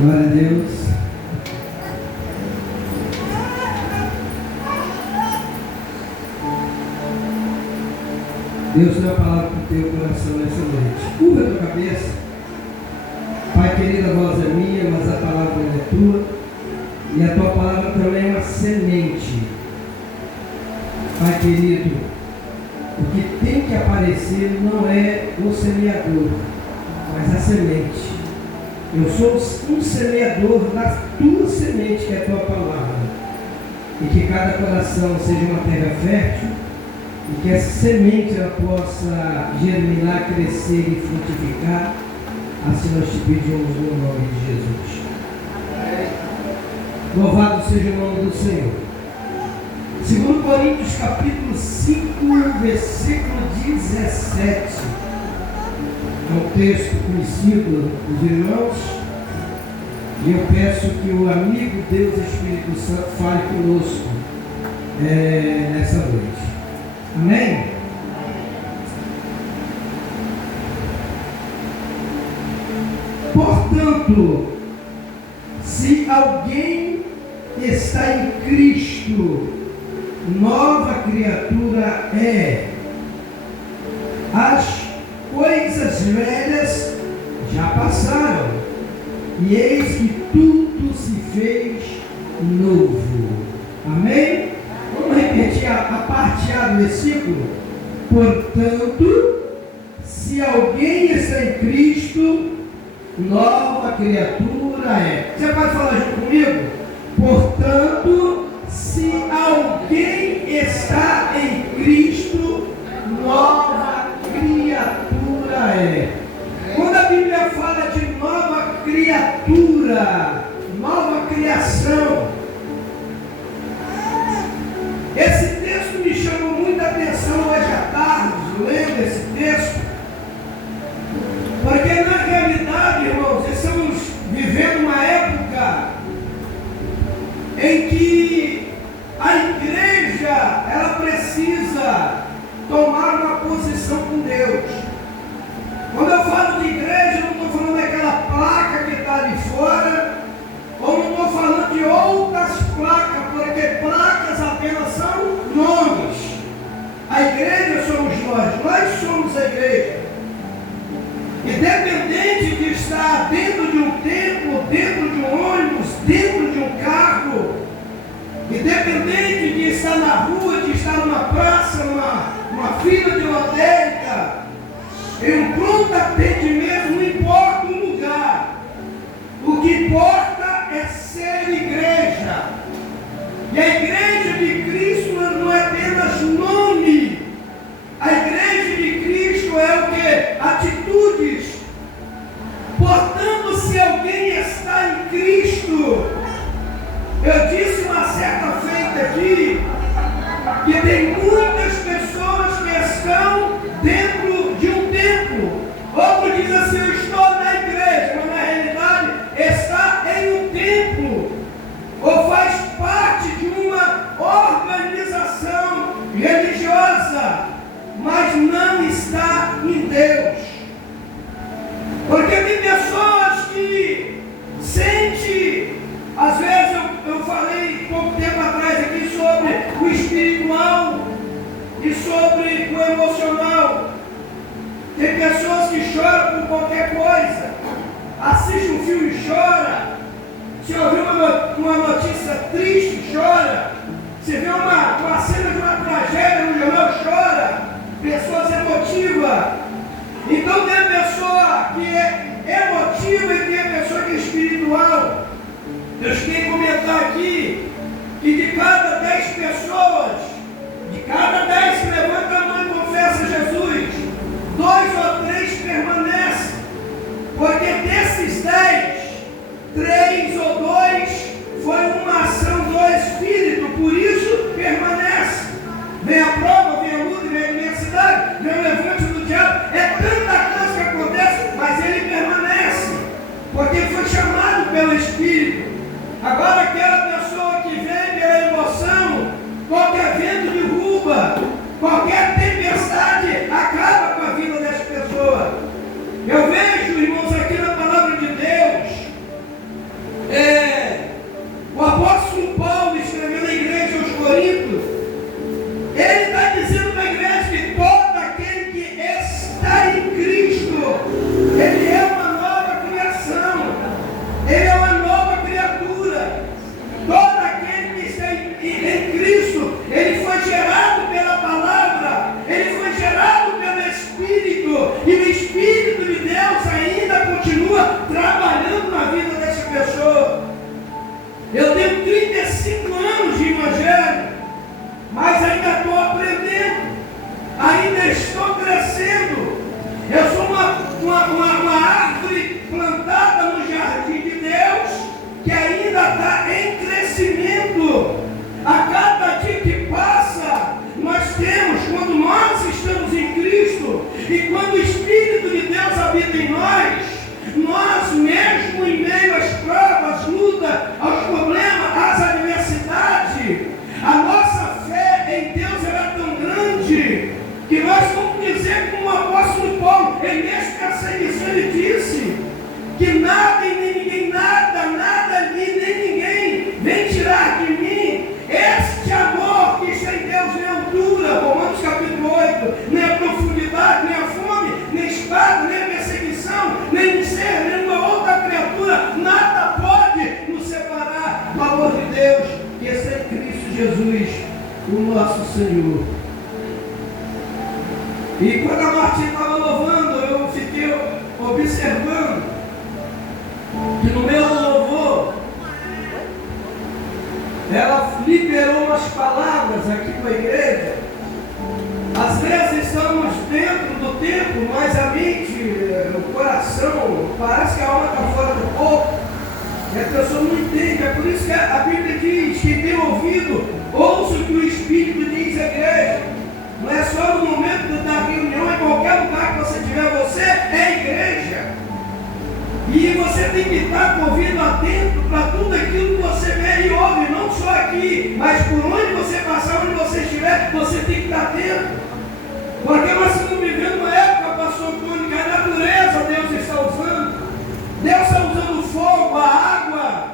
Glória a Deus. Deus deu a palavra para o teu coração nessa noite. Curva a tua cabeça. Pai querido, a voz é minha, mas a palavra é tua. E a tua palavra também é uma semente. Pai querido, o que tem que aparecer não é o semeador, mas a semente. Eu sou um semeador da tua semente, que é a tua palavra. E que cada coração seja uma terra fértil, e que essa semente ela possa germinar, crescer e frutificar. Assim nós te pedimos no nome de Jesus. Louvado seja o nome do Senhor. 2 Coríntios capítulo 5, versículo 17. É um texto conhecido dos irmãos, e eu peço que o amigo Deus Espírito Santo fale conosco nessa noite. Amém? Portanto, se alguém está em Cristo, nova criatura é. As coisas velhas já passaram, e eis que tudo se fez novo. Amém? Vamos repetir a parte A do versículo? Portanto, se alguém está em Cristo, nova criatura é. Você pode falar junto comigo? Portanto, se alguém está em Cristo, nova criatura é. Quando a Bíblia fala de nova criatura, nova criação, esse texto me chamou muita atenção hoje à tarde, lendo esse texto, porque na realidade, irmãos, estamos vivendo uma época em que a igreja ela precisa tomar uma posição com Deus. Quando eu falo de igreja, eu não estou falando daquela placa que está ali fora, ou não estou falando de outras placas, porque placas apenas são nomes. A igreja somos nós somos a igreja. Independente de estar dentro de um templo, dentro de um ônibus, dentro de um carro, independente de estar na rua, de estar numa praça, numa fila de lotérica, em um pronto atendimento, não importa o lugar. O que importa é ser igreja. E a igreja de Cristo não é apenas nome. A igreja de Cristo é o que? Atitudes. Portanto, se alguém está em Cristo, eu disse uma certa feita aqui, que tem muitas pessoas que estão dentro de um templo. Outro diz assim, eu estou na igreja, mas na realidade está em um templo, ou faz parte de uma organização religiosa, mas não está em Deus. Porque tem pessoas que sentem, às vezes eu falei pouco tempo atrás aqui sobre o espiritual e sobre o emocional. Tem pessoas que choram por qualquer coisa, assiste um filme e chora, se ouvir uma notícia triste, chora, se vê uma cena de uma tragédia no jornal, chora, pessoas emotivas. Então tem a pessoa que é emotiva e tem a pessoa que é espiritual. Eu queria comentar aqui que de cada 10 pessoas, de cada 10 que levanta a mão e confessa Jesus, 2 ou 3 permanecem, porque desses 10, 3 ou 2 foi uma ação do Espírito, por isso permanece. Vem a prova, vem a luta, vem a adversidade, vem o levante do diabo, é tanta coisa que acontece, mas ele permanece, porque foi chamado pelo Espírito. Agora aquela pessoa que vem pela emoção, qualquer vento derruba, Paulo, em meio à perseguição, ele disse que nada e nem ninguém, nada e nem ninguém vem tirar de mim este amor que está em Deus, nem a altura, Romanos capítulo 8, nem a profundidade, nem a fome, nem a espada, nem a perseguição, nem o ser, nem uma outra criatura, nada pode nos separar do amor de Deus, que está em Cristo Jesus, o nosso Senhor. E quando a Martinha estava louvando, eu fiquei observando que no meio do louvor, ela liberou umas palavras aqui para a igreja. Às vezes estamos dentro do templo, mas a mente, o coração, parece que a alma está fora do corpo. E a pessoa não entende. É por isso que a Bíblia diz: quem tem ouvido, ouça o que o Espírito diz à igreja. Não é só no momento da reunião, em qualquer lugar que você tiver, você é igreja. E você tem que estar com o ouvido atento para tudo aquilo que você vê e ouve, não só aqui, mas por onde você passar, onde você estiver, você tem que estar atento. Porque nós estamos vivendo uma época, pastor Antônio, que a natureza Deus está usando. Deus está usando o fogo, a água,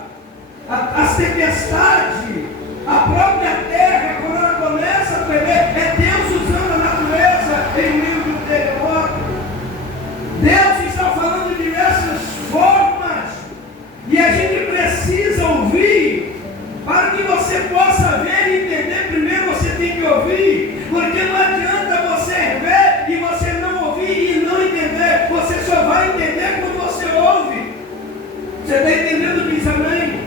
as tempestades, a própria terra, quando ela começa a tremer, é Deus usando a natureza em meio de um terremoto. Deus está falando de diversas formas e a gente precisa ouvir. Para que você possa ver e entender, primeiro você tem que ouvir, porque não adianta você ver e você não ouvir e não entender. Você só vai entender quando você ouve. Você está entendendo? Diz amém?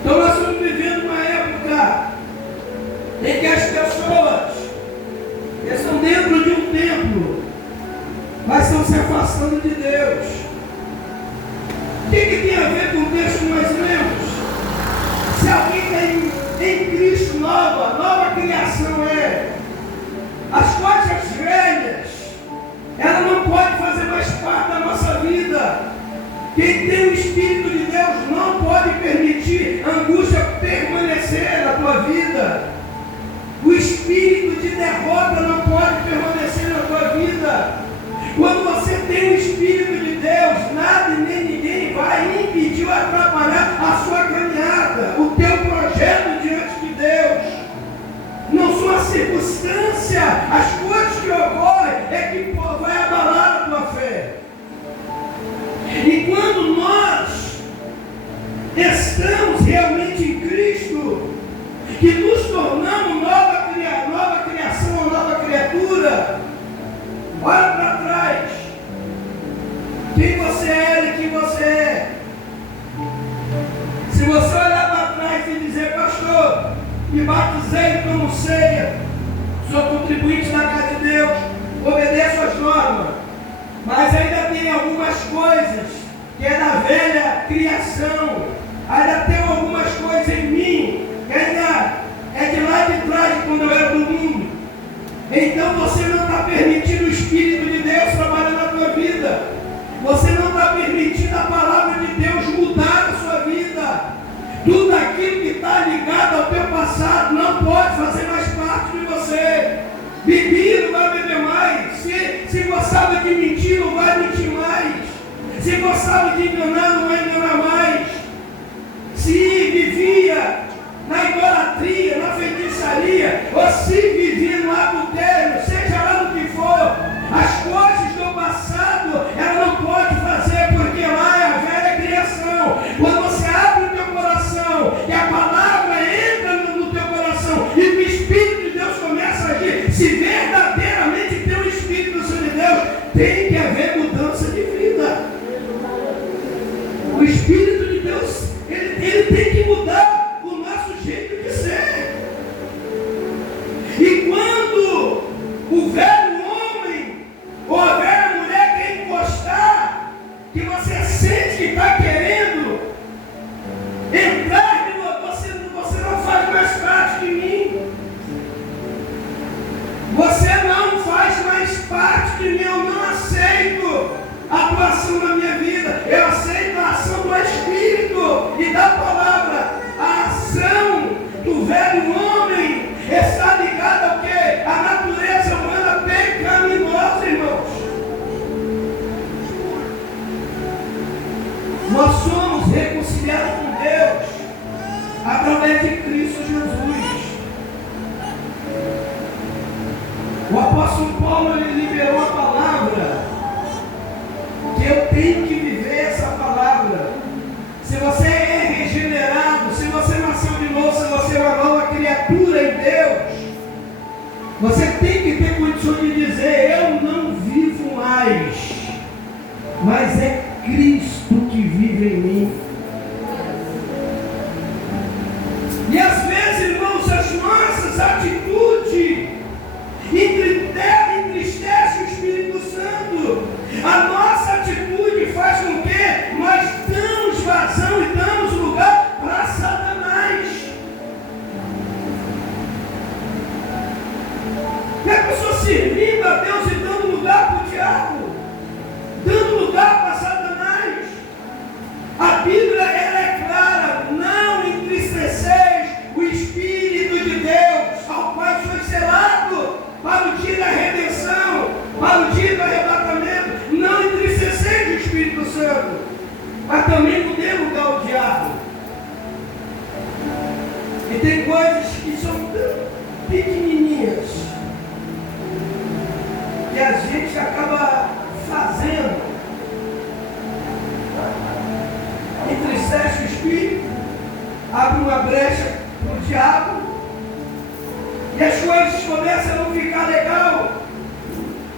Então nós estamos vivendo uma época em que as pessoas estão dentro de um templo, mas estão se afastando de Deus. O que tem a ver com o texto que nós lemos? Se alguém está em Cristo, nova criação é. As coisas velhas, ela não pode fazer mais parte da nossa vida. Quem tem o Espírito de Deus não pode permitir a angústia permanecer na tua vida. O espírito de derrota não pode permanecer na tua vida. Quando você tem o Espírito de Deus, nada e nem ninguém vai impedir ou atrapalhar a sua caminhada, o teu projeto diante de Deus. Não são as circunstâncias, as coisas que ocorrem, é que vai abalar a tua fé. E quando nós estamos realmente em Cristo, que nos tornamos nova criação, nova criatura, olha para trás, quem você era e quem você é. Se você olhar para trás e dizer: pastor, me batizei, tomo ceia, sou contribuinte na casa de Deus, obedeço às normas, mas ainda tem algumas coisas que é da velha criação, ainda tem algumas coisas em mim que ainda é de lá de trás, quando eu era do mundo. Então você não está permitindo o Espírito de Deus trabalhar na tua vida. Você não está permitindo a palavra de Deus mudar a sua vida. Tudo aquilo que está ligado ao teu passado não pode fazer mais parte de você. Beber, não vai beber mais. Se gostava de mentir, não vai mentir mais. Se gostava de enganar, não vai enganar mais. Se vivia na idolatria, na feitiçaria, ou se vivia no adultério, seja lá no que for, as coisas do passado, ela não pode fazer, porque lá é a velha criação. Quando você abre o teu coração e a palavra entra no teu coração e o Espírito de Deus começa a agir, se verdadeiramente tem o Espírito Santo de Deus, tem que haver mudança de vida. O Espírito de Deus, ele tem que mudar o nosso jeito de ser. E quando o velho homem ou a velha mulher quer encostar, que você sente que está querendo entrar, você não faz mais parte de mim. Você não faz mais parte de mim, eu não aceito. mas também não dê lugar ao diabo. E tem coisas que são tão pequenininhas que a gente acaba fazendo, entristece o espírito, abre uma brecha para o diabo, e as coisas começam a não ficar legal,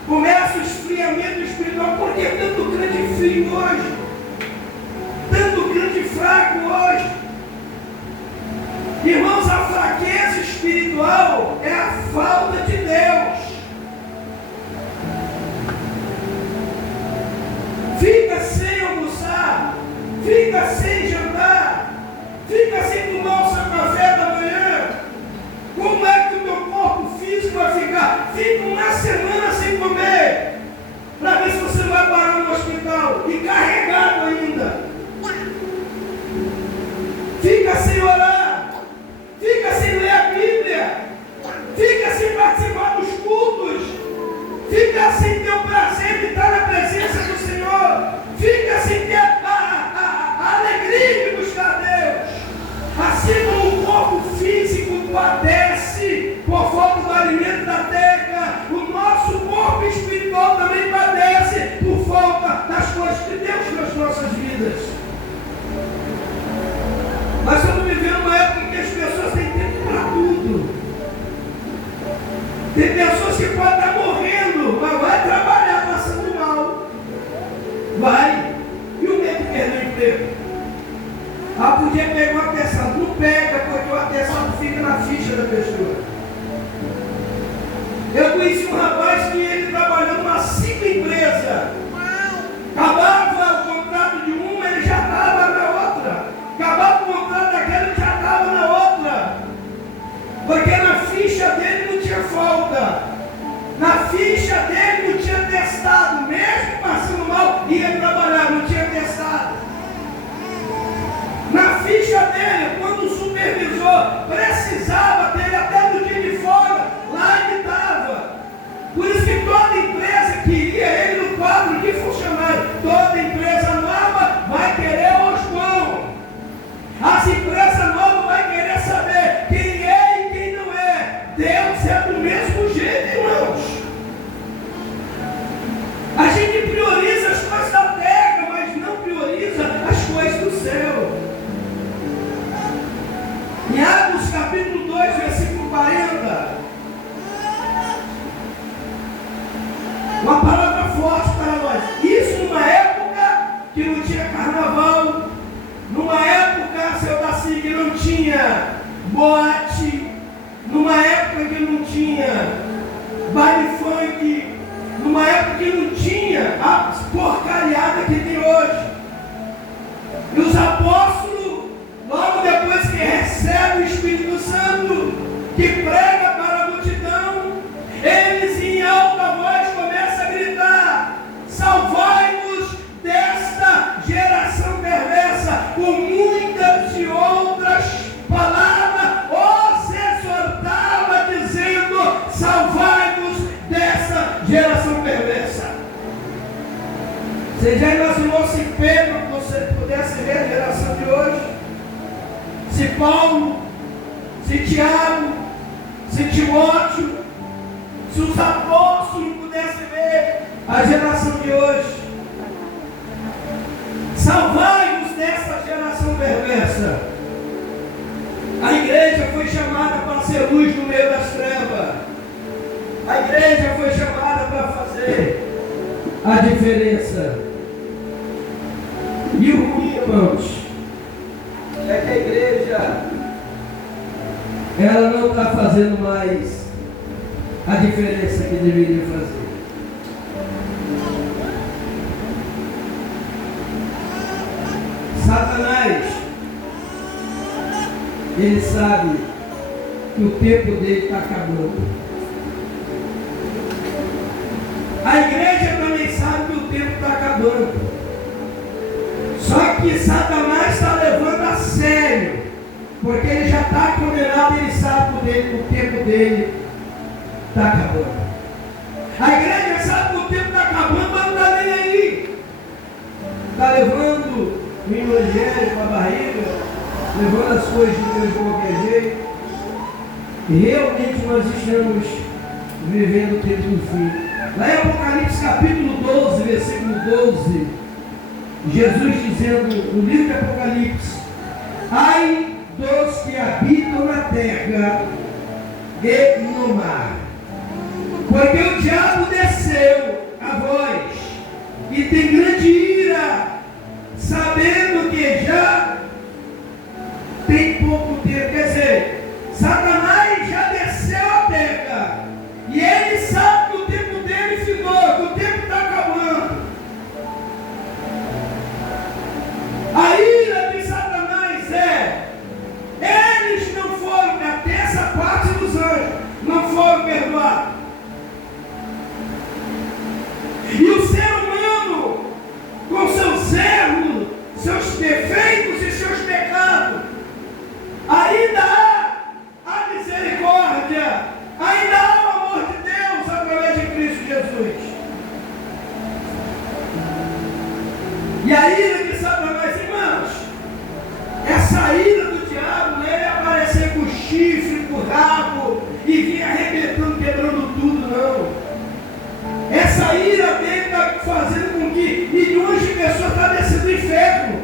começa o esfriamento espiritual. Por que tanto grande frio hoje? Tanto grande fraco hoje? Irmãos, a fraqueza espiritual é a falta de Deus. Fica sem almoçar, fica sem jantar, fica sem tomar o seu café da manhã. Como é que o teu corpo físico vai ficar? Fica uma semana sem comer, para ver se você vai parar no hospital, e carregado ainda. Fica sem orar, fica sem ler a Bíblia, fica sem participar dos cultos, fica sem ter o prazer de estar na presença do Senhor, fica sem ter a alegria de buscar Deus. Assim como o corpo físico padece por falta do alimento da terra, o nosso corpo espiritual também padece por falta das coisas de Deus nas nossas vidas. Nós estamos vivendo uma época em que as pessoas têm tempo para tudo. Tem pessoas que podem estar morrendo, mas vai trabalhar passando mal. Vai. E o medo de perder o emprego? Podia pegar um atestado. Não pega, porque o atestado fica na ficha da pessoa. Eu conheci um rapaz que ele trabalhou numa 5 empresas. Acabava o contrato de uma, ele já estava na outra. Acabava o contrato daquela, ele já estava na outra. Porque na ficha dele não tinha falta. Na ficha dele não tinha testado. Mesmo passando mal, ia trabalhar, não tinha testado. Na ficha dele, quando o supervisor precisava dele até no dia de folga, lá ele estava. Por isso que toda empresa queria ele no quadro de funcionário. Toda empresa nova vai querer o João. As empresas novas vão querer saber quem é e quem não é. Deus é do mesmo jeito, irmãos. A gente prioriza as coisas da terra, mas não prioriza as coisas do céu. Em Atos capítulo 2, versículo 40, uma palavra forte para nós. Isso numa época que não tinha carnaval, numa época, seu Daci, que não tinha boate, numa época que não tinha baile funk, numa época que não tinha a porcariada que tem hoje. E os apóstolos, logo depois que recebem o Espírito Santo, que prega para a multidão, eles em alta voz começam a gritar: salvai-nos desta geração perversa. Com muitas e outras palavras os exortava, dizendo: salvai-nos dessa geração perversa. Você já imaginou se Pedro pudesse ver a geração de hoje? Se Paulo, se Tiago, se Timóteo, se os apóstolos pudessem ver a geração de hoje? Salvai-nos dessa geração perversa. A igreja foi chamada para ser luz no meio das trevas. A igreja foi chamada para fazer a diferença. E o ruim, irmãos, é que a igreja, ela não está fazendo mais a diferença que deveria fazer. Satanás, ele sabe que o tempo dele está acabando. A igreja também sabe que o tempo está acabando. Só que Satanás está levando a sério, porque ele já está condenado, ele sabe que o tempo dele está acabando. A igreja sabe que o tempo está acabando, mas não está nem aí. Está levando me enojei com a barriga, levando as coisas de Deus de qualquer jeito. E realmente nós estamos vivendo o tempo do fim. Lá em Apocalipse capítulo 12, versículo 12, Jesus dizendo no livro de Apocalipse: ai dos que habitam na terra e no mar, porque o diabo desceu a vós e tem grande ira, sabendo que já tem pouco tempo. Quer dizer, Satanás já desceu a terra e ele sabe que o tempo dele ficou, que o tempo está acabando. A ira de Satanás eles não foram, até essa parte dos anjos, não foram perdoados. E o ser humano, com seus erros, seus defeitos e seus pecados, ainda há a misericórdia, ainda há o amor de Deus através de Cristo Jesus. E a ira de Satanás, irmãos, essa ira do diabo, ele aparecer com o chifre, com o rabo e vir arrebentando, quebrando tudo, não. Essa ira dele está fazendo com que milhões de pessoas estão descendo do inferno.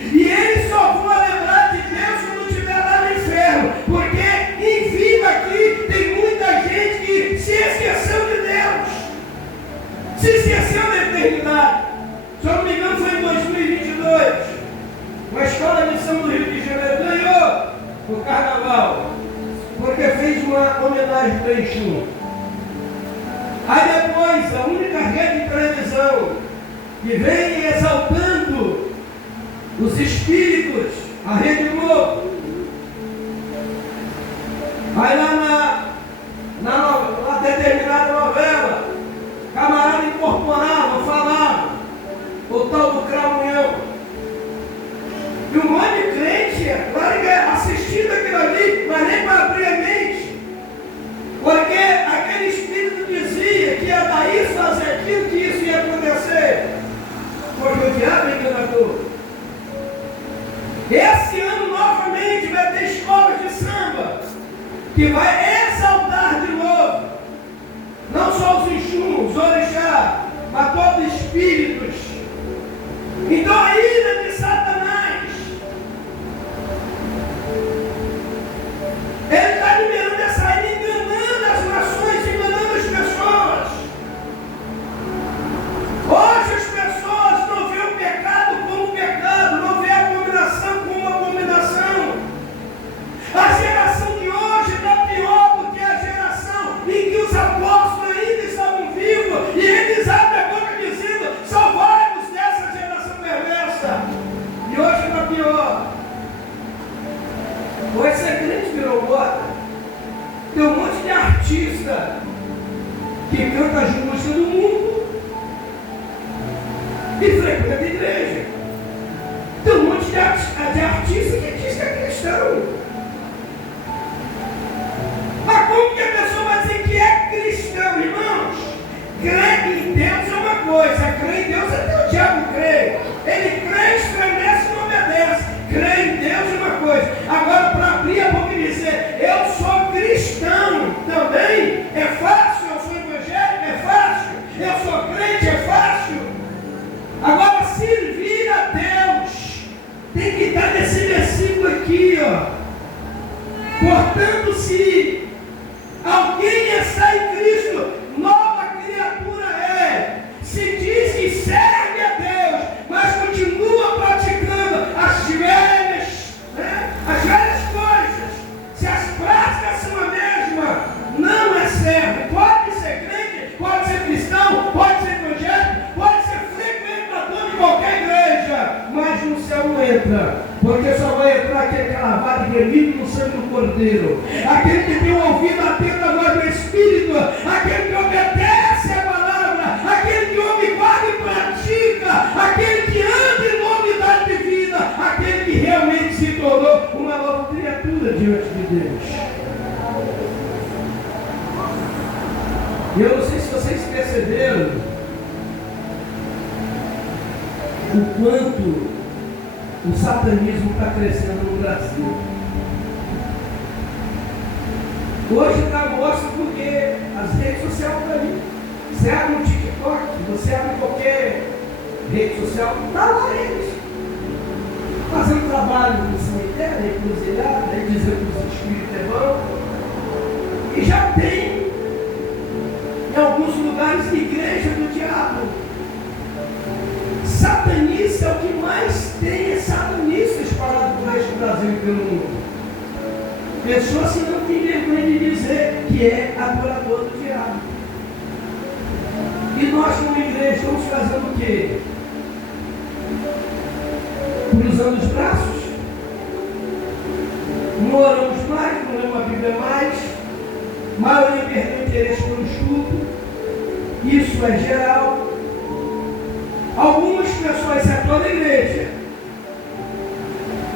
E eles só vão lembrar de Deus quando estiver lá no inferno. Porque em vida aqui tem muita gente que se esqueceu de Deus. Se esqueceu da eternidade. Se eu não me engano foi em 2022. Uma escola de missão do Rio de Janeiro ganhou o carnaval. Porque fez uma homenagem para Exu. Aí depois, a única rede de televisão que vem exaltando os espíritos, a Rede Globo. Aí lá na determinada novela, camarada incorporava, falava, o tal do cramunhão. E um monte de crente, claro, assistindo aquilo ali, mas nem para abrir a mente. Porque aquele espírito dizia que ia dar isso, fazer aquilo, que isso ia acontecer. Porque o diabo enganou. Esse ano novamente vai ter escolas de samba que vai exaltar de novo não só os Exus, os orixá, mas todos os espíritos. Então a ira de Satanás, ele está liberando essa ira, enganando as nações, enganando as pessoas. Hoje as pessoas não veem o pecado como pecado, não veem a abominação como abominação. A geração de hoje está pior do que a geração em que os apóstolos ainda estavam vivos e eles abrem a boca dizendo: salvai-nos dessa geração perversa. E hoje está pior. Hoje ser crente virou moda. Tem um monte de artista que canta as músicas do mundo e frequenta a igreja. Tem um monte de artista que diz que é cristão. Mas como que a pessoa vai dizer que é cristão, irmãos? Crer em Deus é uma coisa, crer em Deus até o diabo crê. Ele crê, estremece e não obedece. Crer em Deus é uma coisa. Agora, para abrir a boca e dizer: eu sou cristão também, é fácil. Eu sou evangélico, é fácil. Eu sou crente, é fácil. Agora, servir a Deus tem que estar nesse versículo aqui, ó. Portanto, se alguém está em Cristo, nova criatura é. Se diz que serve a Deus, mas continua praticando as velhas, as velhas coisas, se as práticas são a mesma, não é servo. Pode ser crente, pode ser cristão, pode ser evangélico, pode ser frequentador de qualquer igreja, mas no céu não entra. Porque só vai entrar aquele que é lavado e remido no sangue do Cordeiro. Aquele que tem o ouvido atento à voz do Espírito. Aquele que obedece a palavra. Aquele que ouve, guarda e pratica. Aquele que anda em novidade de vida. Aquele que realmente se tornou uma nova criatura diante de Deus. E eu não sei se vocês perceberam o quanto o satanismo está crescendo no Brasil. Hoje está mostra porque as redes sociais estão aí. Você abre um TikTok, você abre qualquer rede social, está lá eles. Fazendo trabalho no cemitério, encruzilhada, dizendo que os espíritos é bom. E já tem, em alguns lugares, igreja do diabo. Satanista é o que mais tem, é satanista espalhado por resto do Brasil e pelo mundo. Pessoas que não têm vergonha de dizer que é adorador do diabo. E nós, como igreja, estamos fazendo o quê? Cruzando os braços? Não oramos mais, não lemos a Bíblia mais. A maioria perdeu interesse pelo estudo. Isso é geral. Algumas pessoas, isso é toda a igreja.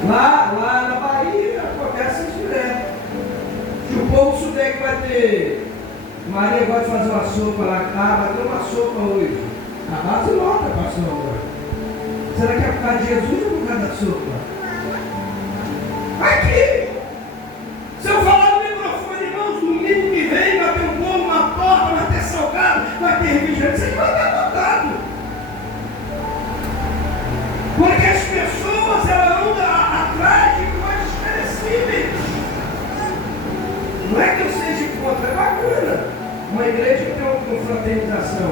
Lá na Bahia acontece direto. Se o povo souber que vai ter, Maria gosta de fazer uma sopa lá, vai ter uma sopa hoje. A base lota, pastor. Será que é por causa de Jesus ou por causa da sopa? Aqui! Se eu falar no microfone, irmãos, domingo que vem vai ter um bolo, uma torta, vai ter salgado, vai ter refrigerante, você vai ter adotado. Porque as pessoas, elas andam atrás de coisas perecíveis. Não é que eu seja contra, é bacana. Uma igreja que tem uma confraternização.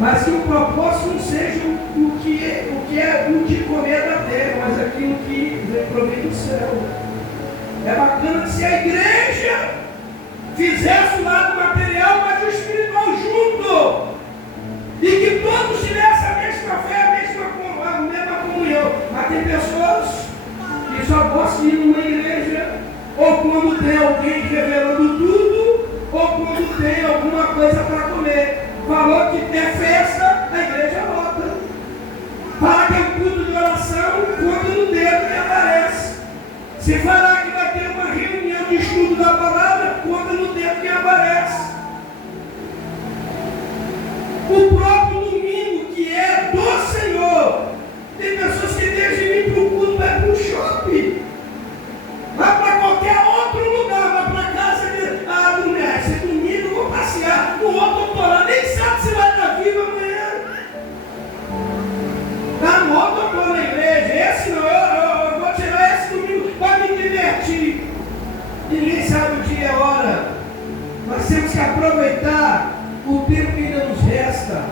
Mas que o propósito não seja o que é o de comer da terra, mas aquilo que vem provém do céu. É bacana se a igreja fizesse o lado material, mas o espiritual junto. E que todos tivessem a mesma fé, a mesma comunhão. Mas tem pessoas que só gostam de ir numa igreja, ou quando tem alguém revelando tudo, ou quando tem alguma coisa para comer. Falou que tem festa, a igreja volta. Fala que é um culto de oração, conta no dedo que aparece. Se falar que vai ter uma reunião de estudo da palavra, conta no dedo que aparece. O próprio domingo, que é do Senhor, tem pessoas que deixam de vir para o culto, vai para o shopping, vai para qualquer outro lugar, vai para casa de mulher. Esse domingo eu vou passear, o outro doutorado, nem sabe se vai estar vivo amanhã. Está no outro, eu estou na igreja. Esse não, eu vou tirar esse domingo para me divertir. Ninguém sabe o dia e a hora. Nós temos que aproveitar o tempo que ainda nos resta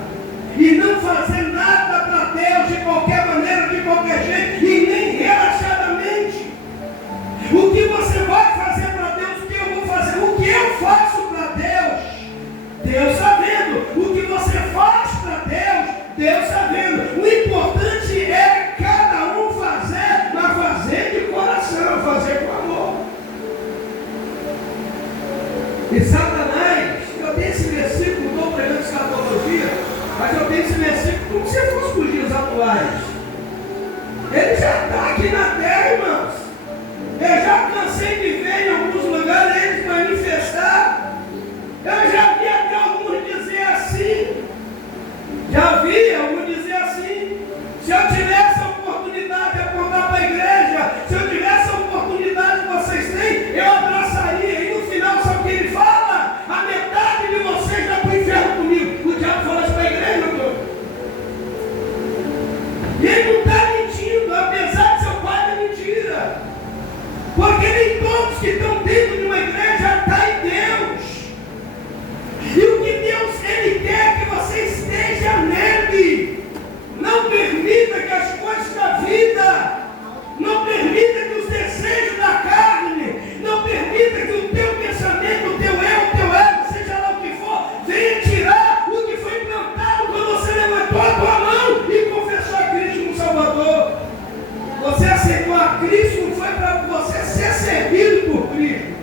e não fazer nada para Deus de qualquer maneira, de qualquer jeito e nem relaxadamente. O que você vai fazer para Deus, o que eu vou fazer, o que eu faço para Deus, Deus está vendo. O que você faz para Deus, Deus está vendo. O importante é cada um fazer, mas fazer de coração, fazer com amor. E Satanás, eu tenho esse versículo, não estou pregando escatologia, mas eu tenho esse versículo como se fosse para os dias atuais. Ele já está aqui na terra, irmãos. Eu já cansei de ver em alguns lugares eles manifestar. Eu já vi até alguns dizer assim. Já vi alguns dizer assim. Se eu tivesse a oportunidade de apontar para a igreja, se eu tivesse a oportunidade que vocês têm, eu abraçaria. E no final, sabe o que ele fala? A metade de vocês vai para o inferno comigo. O diabo fala isso para a igreja, doutor. E ele não está mentindo, apesar de seu pai é mentira. Porque nem todos que estão dentro de uma igreja estão em Deus. E o que Deus, Ele quer que você esteja nele. Não permita que as coisas da vida, não permita que os desejos da carne, não permita que o teu pensamento, o teu ego, seja lá o que for, venha tirar o que foi plantado quando você levantou a tua mão e confessou a Cristo como Salvador. Você aceitou a Cristo, não foi para você ser servido por Cristo.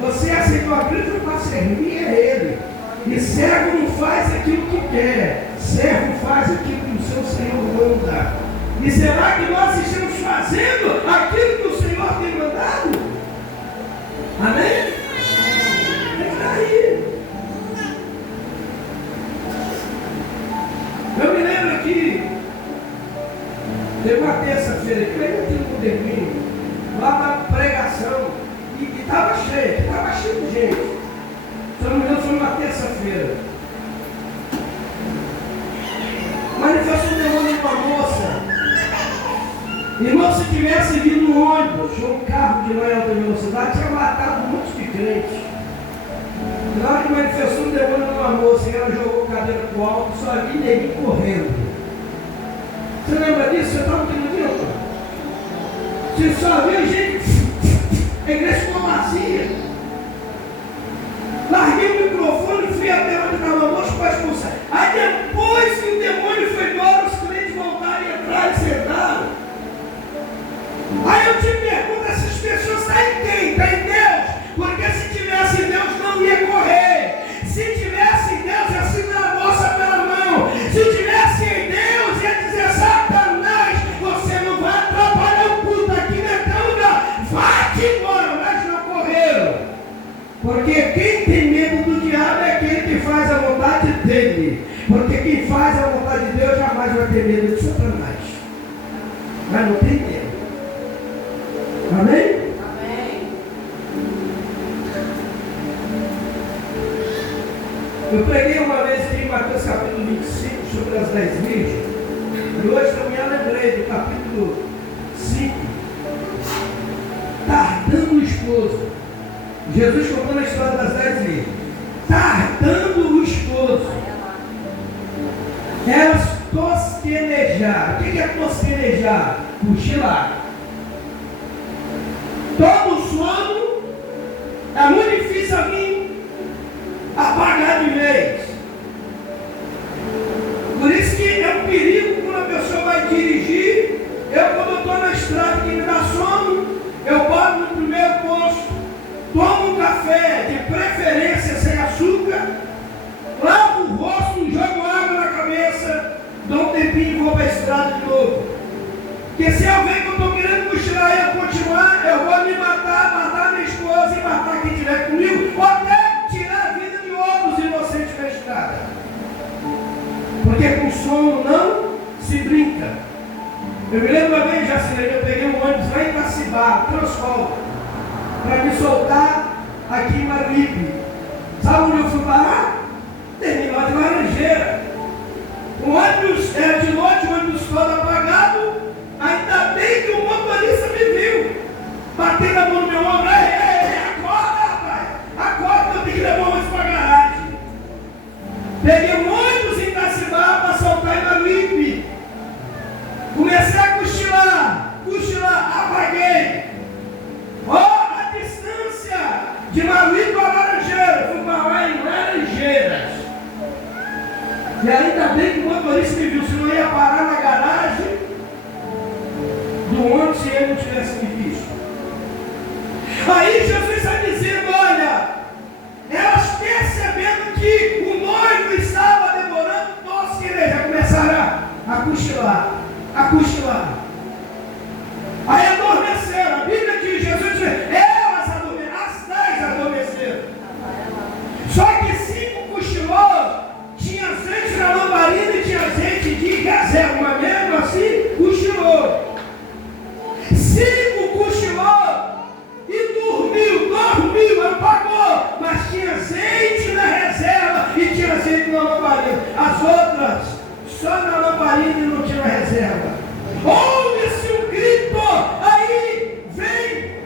Você aceitou a Cristo para servir a Ele. E servo não faz aquilo que quer, servo faz aquilo que o seu Senhor manda. E será que nós estamos fazendo aquilo que o Senhor tem mandado? Amém? É aí. Eu me lembro aqui, Teve uma terça-feira que eu tinha um domingo, lá na pregação, e estava cheio de gente. Se eu não me engano, foi uma terça-feira. Manifestou um demônio de uma moça. Irmão, se tivesse vindo um ônibus ou um carro de maior velocidade, tinha matado muitos de crentes. Na hora que manifestou um demônio numa moça e ela jogou a cadeira para o alto, só vi neguinho correndo. Você lembra disso? Você estava aqui no dia? Você só viu gente, a igreja ficou vazia. Larguei o microfone, fui até onde estava a moça para expulsar. Aí depois que o demônio foi embora, os crentes voltaram e entraram e sentaram. Aí eu te pergunto, essas pessoas estão em quem? Está em Deus? Porque se tivesse em Deus não ia correr. Se tivesse em Deus ia segurar a moça pela mão. Se tivesse em Deus ia dizer, Satanás, você não vai atrapalhar o culto aqui naquele lugar. Vai-te embora, mas não correram. Porque quem tem medo do diabo é aquele que faz a vontade dele. Porque quem faz a vontade de Deus jamais vai ter medo de Satanás. Mas não tem medo. Amém? Amém. Eu preguei uma vez aqui em Mateus capítulo 25 sobre as 10 virgens. E hoje também eu lembrei do capítulo 5. Tardando o esposo. Jesus contando a história das 10 virgens. Tardando o esposo. Elas tosquenejaram. O que é tosquenejar? Cochilar. Todo sono é muito difícil alguém apagar de vez. Por isso que é um perigo quando a pessoa vai dirigir. Eu, quando eu estou na estrada que me dá sono, eu paro no primeiro posto, tomo um café, de preferência sem açúcar, lavo o rosto, jogo água na cabeça, dou um tempinho e vou para a estrada de novo. Porque se eu ver que eu estou querendo cochilar e eu continuar, eu vou me matar minha esposa e matar quem estiver comigo, ou até tirar a vida de outros inocentes da estrada. Porque com sono não se brinca. Eu me lembro uma vez, Jacileiro, eu peguei um ônibus lá em Itacibá, Transcol, para me soltar aqui em Maruípe. Sabe onde eu fui parar? Terminal de Laranjeira. O ônibus era de noite, o ônibus todo apagado. Ainda bem que o motorista me viu, batendo a mão no meu ombro. Acorda, rapaz, acorda, eu tenho que levar o ônibus para a garagem. Peguei um ônibus em Itacibá para soltar em Maruípe. Comecei a cochilar, apaguei. A distância de Maruípe para Laranjeira, fui parar em Laranjeiras. E ainda bem que o motorista me viu, se não ia parar na garagem do ônibus se ele não tivesse me visto. Aí Jesus está dizendo, olha, elas percebendo que o noivo estava demorando, todos que já começaram a cochilar. Aí adormeceram. A Bíblia diz, Jesus diz, elas adormeceram, as 10 adormeceram. Só que 5 cochilou, tinha azeite na lamparina e tinha azeite de reserva, mas mesmo assim cochilou. 5 cochilou e dormiu, apagou, mas tinha azeite na reserva e tinha azeite na lamparina. As outras, só na lamparina e não tinha reserva. Ouve-se um grito, aí vem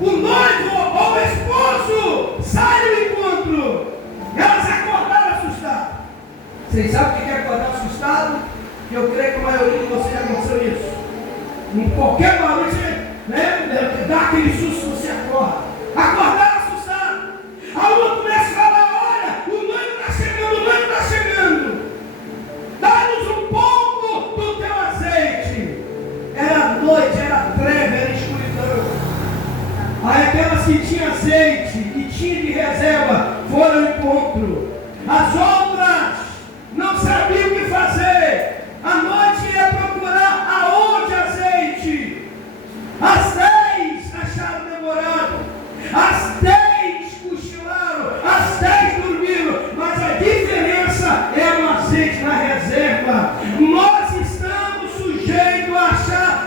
o noivo ou o esposo, sai ao encontro. Elas acordaram assustadas. Vocês sabem o que é acordar assustado? Eu creio que a maioria de vocês já aconteceu isso. Em qualquer barulho, você dá aquele susto, você acorda. Acordaram assustado. A uma começa a falar, olha, o noivo está chegando. Dá-nos um pouco do teu azeite. Era noite, era treva, era escuridão. Aí aquelas que tinham azeite e tinham de reserva foram ao encontro. As outras não sabiam o que fazer. A noite ia procurar aonde azeite. As 10 acharam demorado. As 10 cochilaram. As 10 dormiram. Mas a diferença é o azeite na reserva. Nós estamos sujeitos a achar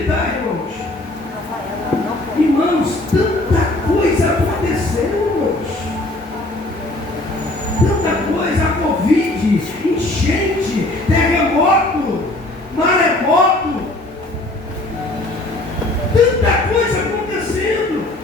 militar, irmãos. Irmãos, tanta coisa aconteceu, irmãos. Tanta coisa, a Covid, enchente, terremoto, maremoto. Tanta coisa acontecendo.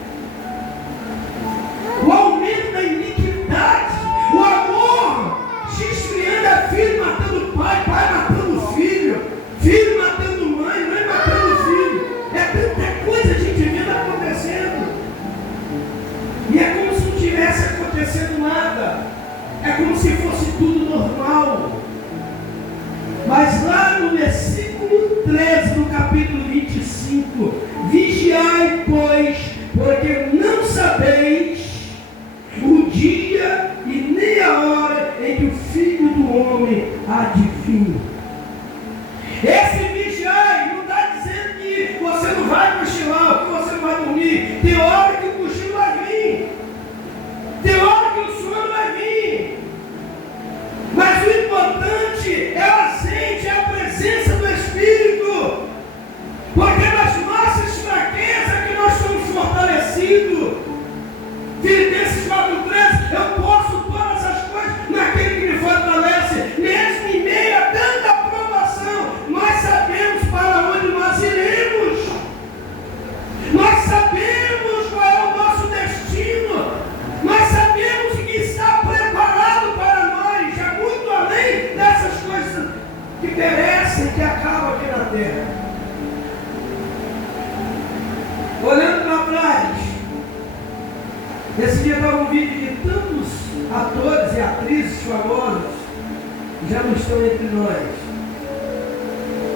O aumento da iniquidade, o amor se esfriando, é filho matando pai, pai matando filho, filho matando mãe, mãe matando filho. É tanta coisa a gente vendo acontecendo. E é como se não tivesse acontecendo nada. É como se fosse tudo normal. Mas lá no versículo 13 do capítulo 25, vigiai, pois, porque não sabeis o dia e nem a hora em que o Filho do Homem há de vir. Esse vigiai não está dizendo que você não vai cochilar, que você não vai dormir. Tem hora que o cochilo vai vir. Tem hora que o sono vai vir. Mas o importante é o azeite, é a presença do Espírito. Porque nas nossas fraquezas que nós somos fortalecidos. Filipenses 4:13, eu posso todas as coisas naquele que me fortalece. Mesmo em meio a tanta provação, nós sabemos para onde nós iremos. Nós sabemos qual é o nosso destino. Nós sabemos que está preparado para nós, já muito além dessas coisas que perecem, que acabam aqui na terra. Olhando para trás, esse dia estava um vídeo de tantos atores e atrizes famosos que já não estão entre nós.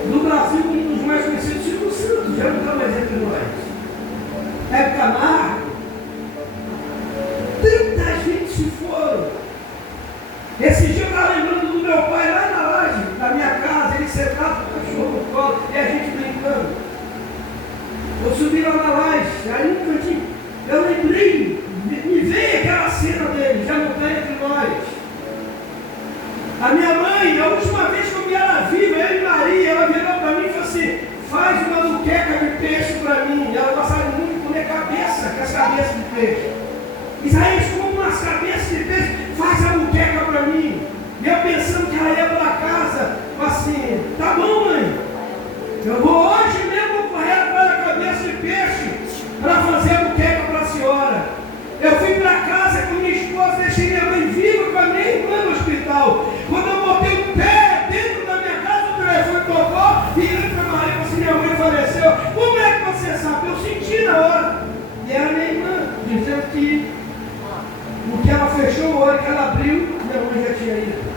No Brasil, um dos mais conhecidos, Silvio Santos, já não está mais entre nós. Hebe Camargo. Tanta gente se foram. Esse dia eu estava lembrando do meu pai lá na laje da minha casa, ele sentado com o cachorro no colo e a gente brincando. Eu subi lá na laje, aí no cantinho, eu lembrei, me veio aquela cena dele, já não está entre nós. A minha mãe, a última vez que eu vi ela viva, eu e Maria, ela virou para mim e falou assim: faz uma muqueca de peixe para mim. E ela gostava muito de comer cabeça, com as cabeças de peixe. Isaías, come umas cabeças de peixe, faz a muqueca para mim. E eu pensando que ela ia para casa, assim, tá bom, mãe, eu vou hoje mesmo correr para a cabeça de peixe para fazer a muqueca para a senhora. Eu fui para casa com minha esposa, deixei minha mãe viva com a minha irmã no hospital. Quando eu botei o pé dentro da minha casa, o telefone tocou, e ele para Maria, falou assim: minha mãe faleceu. Como é que você sabe? Eu senti na hora. E era minha irmã, dizendo que no que ela fechou o olho, que ela abriu, minha mãe já tinha ido.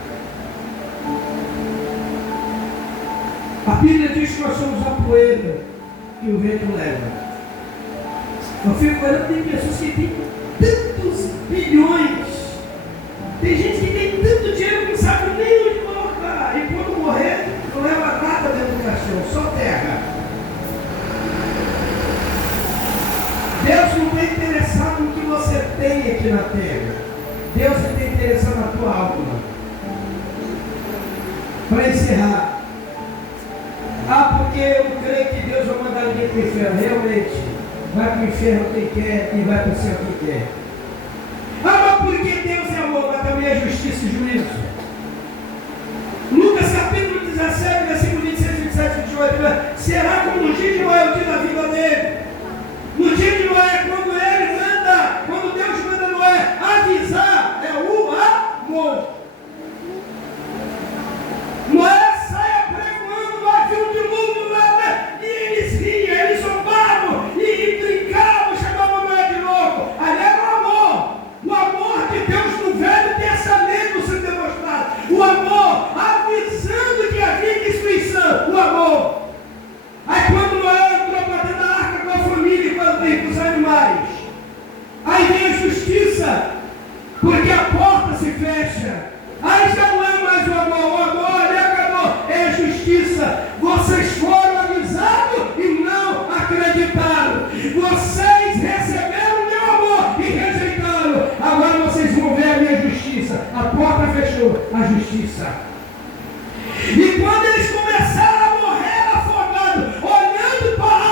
A Bíblia diz que nós somos a poeira que o vento leva. Eu fico olhando, tem pessoas que têm tantos bilhões. Tem gente que tem tanto dinheiro que não sabe nem onde colocar. E quando morrer, não leva nada dentro do caixão, só terra. Deus não está interessado no que você tem aqui na terra. Deus está interessado na tua alma. Para encerrar. Porque eu creio que Deus vai mandar ninguém para o inferno. Realmente, vai para o inferno quem quer e vai para o céu quem quer. Mas porque Deus é amor, mas também é justiça e juízo. Lucas capítulo 17, versículo 26, 27, 28. Será como no dia de Noé, o dia da vida dele. No dia de Noé, quando Deus manda Noé avisar, é o amor. Noé sai apregoando, vai vir um dilúvio, e eles riam, eles zombavam, e brincavam, chamavam Noé de louco. Ali era o amor. O amor de Deus no Velho Testamento sendo demonstrado. O amor avisando que havia destruição. O amor. Aí quando Noé entrou para dentro da arca com a família e com os animais, aí vem a justiça, porque a porta se fecha. Aí já não é mais o amor ali acabou, é a justiça. Vocês foram avisados e não acreditaram. Vocês receberam o meu amor e rejeitaram. Agora vocês vão ver a minha justiça. A porta fechou, a justiça. E quando eles começaram a morrer afogados, olhando para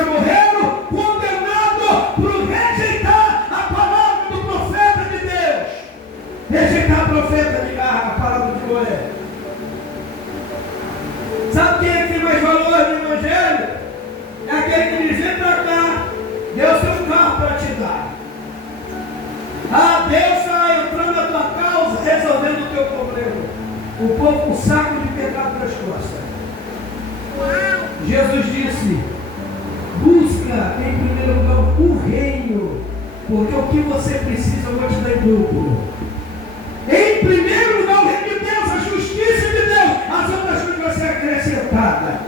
já morreram condenados por rejeitar a palavra do profeta de Deus. Rejeitar a palavra de Noé. Sabe quem é que tem mais valor no Evangelho? É aquele que diz: vem para cá, Deus tem um carro para te dar. Ah, Deus está entrando na tua causa, resolvendo o teu problema. O povo com saco de pecado nas costas. Jesus disse: busca em primeiro lugar o reino, porque o que você precisa eu vou te dar em duplo. Em primeiro lugar o reino de Deus, a justiça de Deus, as outras coisas vão ser acrescentadas.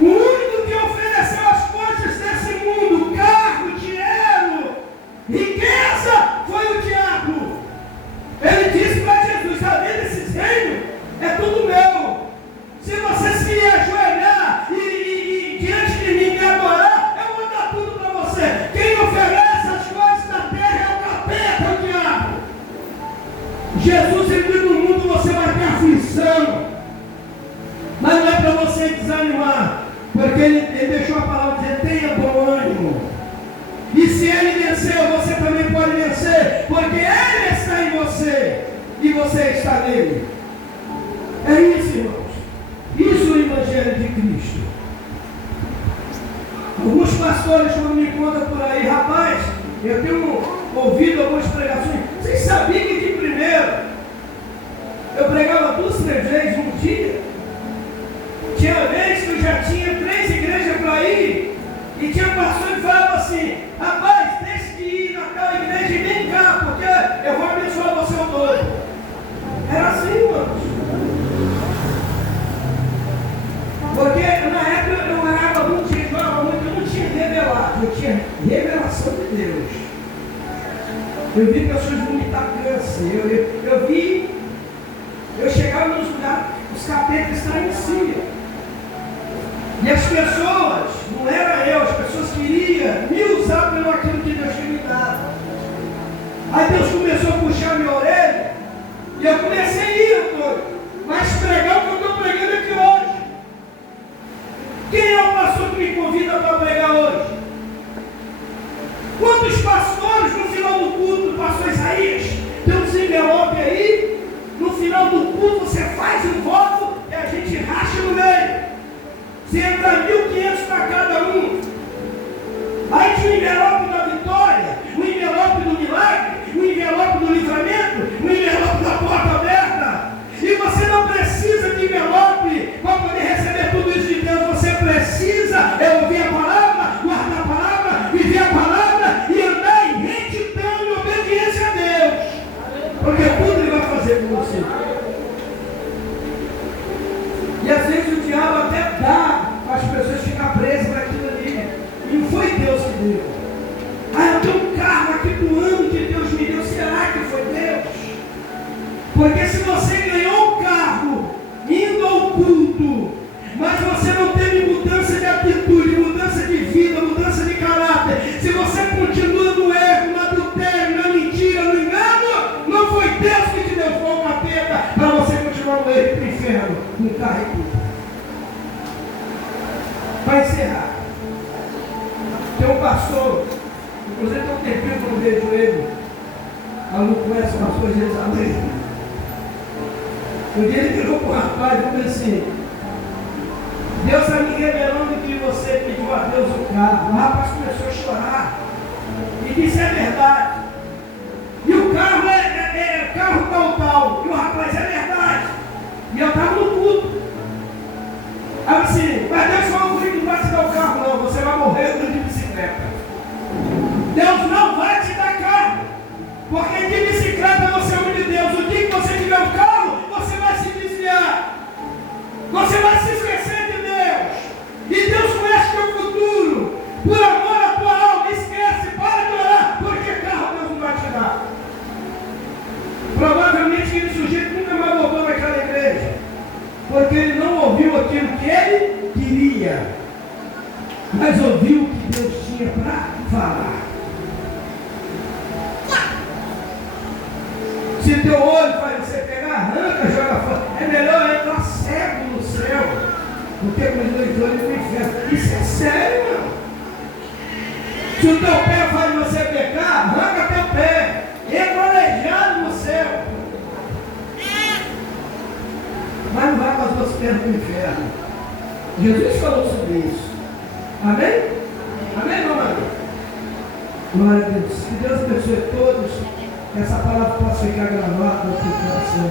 O único que ofereceu as coisas desse mundo, carro, dinheiro, riqueza, foi o diabo. Ele disse para Jesus: além desses reinos, é tudo meu. Se você se ajoelhar e diante de mim me adorar, eu vou dar tudo para você. Quem oferece as coisas da terra é o capeta, é o diabo. Jesus, ele diz: no mundo você vai ter aflição, mas não é para você desanimar, porque ele deixou a palavra dizer: tenha bom ânimo. E se ele venceu, você também pode vencer, porque ele está em você e você está nele. É isso, irmãos. Isso é o Evangelho de Cristo. Alguns pastores, quando me contam por aí: rapaz, eu tenho ouvido algumas pregações. Vocês sabiam que de primeiro eu pregava 2, 3 vezes um dia? Tinha vez que eu já tinha 3 igrejas para ir, e tinha pastor que falava assim: rapaz, deixe de ir naquela igreja e vem cá, porque eu vou abençoar você o todo. Era assim, irmãos. Porque na época eu orava muito, jejuava muito, eu não tinha revelado, eu tinha revelação de Deus. Eu vi pessoas vomitar câncer, eu chegava nos lugares, os capetas estavam em si. E as pessoas, não era eu, as pessoas queriam me usar pelo aquilo que Deus tinha me dado. Aí Deus começou a puxar a minha orelha, e eu comecei a ir, mas pregar o que eu estou pregando aqui hoje. Quem é o pastor que me convida para pregar hoje? Quantos pastores no final do culto, do pastor Isaías, tem uns envelopes aí, no final do culto você faz um voto e a gente racha no meio. Você entra 1.500 para cada um. Aí tinha o envelope da vitória, o envelope do milagre, o envelope do livramento, o envelope da porta aberta. E você não precisa de envelope para poder receber tudo isso de Deus. Você precisa ouvir a palavra, guardar a palavra, viver a palavra e andar em retidão e obediência a Deus. Porque tudo Ele vai fazer por você. E às vezes o diabo até dá para as pessoas ficar presas naquilo ali. E não foi Deus que deu. Ah, eu tenho um carro aqui do ano que Deus me deu. Será que foi Deus? Porque se você ganhou um carro indo ao culto, mas você não teve mudança de atitude, mudança de vida, mudança de caráter, se você continua no erro, no adultério, na mentira, no engano, não foi Deus que te deu, foi o capeta para você continuar no erro e para o inferno, com carro e tudo. Para encerrar, tem um pastor, inclusive tem um tempinho que eu não vejo ele, a Lu conhece o pastor Jerusalém. Um dia ele virou para o rapaz e falou assim: Deus está me revelando que você pediu a Deus o carro. O rapaz começou a chorar e disse: é verdade. E o carro é carro tal. E o rapaz: é verdade. E eu estava no culto. Aí assim: mas Deus falou que não vai te dar o carro, não. Você vai morrer andando de bicicleta. Deus não vai te dar carro, porque de bicicleta você é homem de Deus. O dia que você tiver um carro, você vai se desviar. Você vai se esquecer de Deus. E Deus conhece o teu futuro. Por amor à tua alma, esquece, para de orar, porque carro Deus não vai te dar. Provavelmente aquele sujeito nunca mais voltou naquela igreja, porque ele não ouviu aquilo que ele queria, mas ouviu o que Deus tinha para falar. Se teu olho faz você pegar, arranca, joga fora. É melhor entrar cego no céu do que com os 2 olhos no inferno. Isso é sério, mano. Se o teu pé faz você pecar, arranca teu pé. Entra aleijado no céu. Mas não vai com as duas pernas para o inferno. Jesus falou sobre isso. Amém? Amém, meu amado? Glória a Deus. Que Deus abençoe todos. Que essa palavra possa ficar gravada no teu coração.